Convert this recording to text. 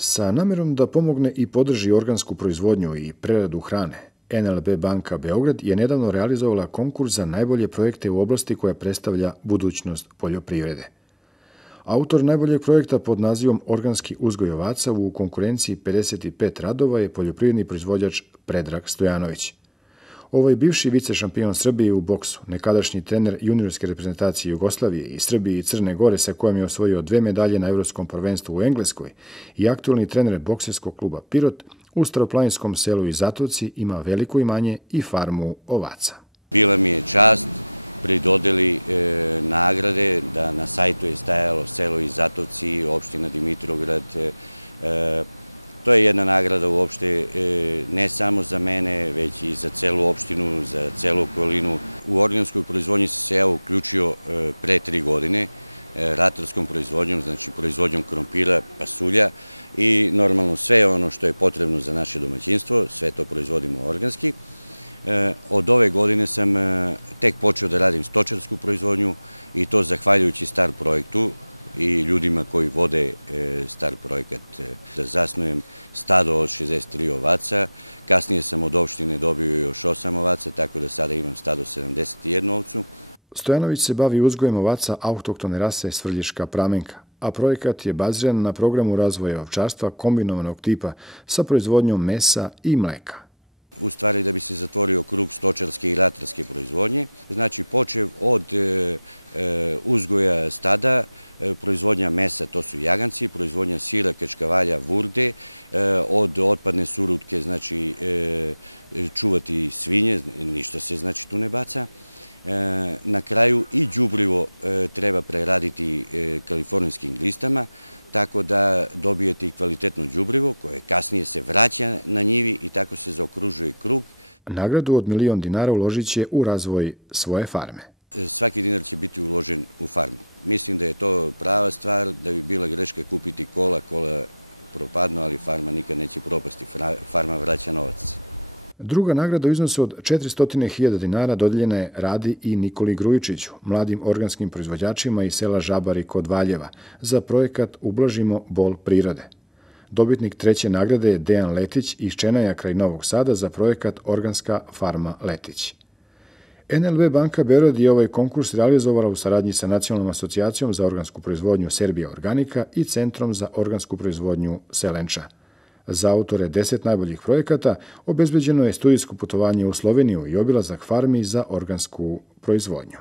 Sa namjerom da pomogne i podrži organsku proizvodnju i preradu hrane, NLB banka Beograd je nedavno realizovala konkurs za najbolje projekte u oblasti koja predstavlja budućnost poljoprivrede. Autor najboljeg projekta pod nazivom Organski uzgoj ovaca u konkurenciji 55 radova je poljoprivredni proizvođač Predrag Stojanović. Ovo je bivši vicešampion Srbije u boksu, nekadašnji trener juniorske reprezentacije Jugoslavije i Srbije i Crne Gore sa kojom je osvojio 2 medalje na Evropskom prvenstvu u Engleskoj i aktualni trener bokserskog kluba Pirot, u staroplaninskom selu i Zatoci ima veliko imanje i farmu ovaca. Bila mi je čast pri dodeli nagrade, da na sajtu je stajalo selo i Zatoci, opština Dimitrovgrad. To je jedna nagrada uopšte ne samo za mene, već i za celu opštinu, za celu okolinu. U organskoj proizvodnji sam se ja uključio pre 3 godine, ratarskom proizvodnjom, znači proizvodnjom krompira, pasulja i normalno sve ono što je potrebno za naše domaćinstvo, sve to proizvodimo organski. Od ove godine sam tek počeo da radim stočarsku proizvodnju i to zahvaljujući STAR projektu i ljudima koji vode STAR projekat. Da zasnujem stado od 63 ovaca, kasnije sam od opštine dobio još 8 ovaca, tako da sada imam stado 71 ovcu. Stojanović se bavi uzgojem ovaca autohtone rase Svrljiška pramenka, a projekat je baziran na programu razvoja ovčarstva kombinovanog tipa sa proizvodnjom mesa i mleka. U stvari da bi se zatvorio krug stočarske i ratarske proizvodnje, znači počev od uzgoja stada, proizvodnja mesa, to su jaganci, proizvodnja sira, kačkavalja, vurde, od otpadne surutke, znači čuvati svinje, ništa se znači tu ne baca. Na kraju i đubrivo treba preraditi kalifornijskim glistama, tako da dobijete i kvalitetno đubrivo koje kasnije se vraća na njivi i tako se zaokružuje krug. Nagradu od $1.000.000 uložit će u razvoj svoje farme. Svaki dinar će biti uložen u farmu. Mislim da je to prava stvar, da bi bila greška kupiti kola propadnu, ali farma nikad neće propasti, farma vraća novac. Druga nagrada u iznosu od $400.000 dodijeljena je Radi i Nikoli Grujičiću, mladim organskim proizvođačima iz sela Žabari kod Valjeva, za projekat Ublažimo bol prirode. Dobitnik treće nagrade je Dejan Letić iz Čenaja kraj Novog Sada za projekat Organska farma Letić. NLB banka Beograd je ovaj konkurs realizovala u saradnji sa Nacionalnom asocijacijom za organsku proizvodnju Serbija Organika i Centrom za organsku proizvodnju Selenča. Za autore 10 najboljih projekata obezbeđeno je studijsko putovanje u Sloveniju i obilazak farmi za organsku proizvodnju.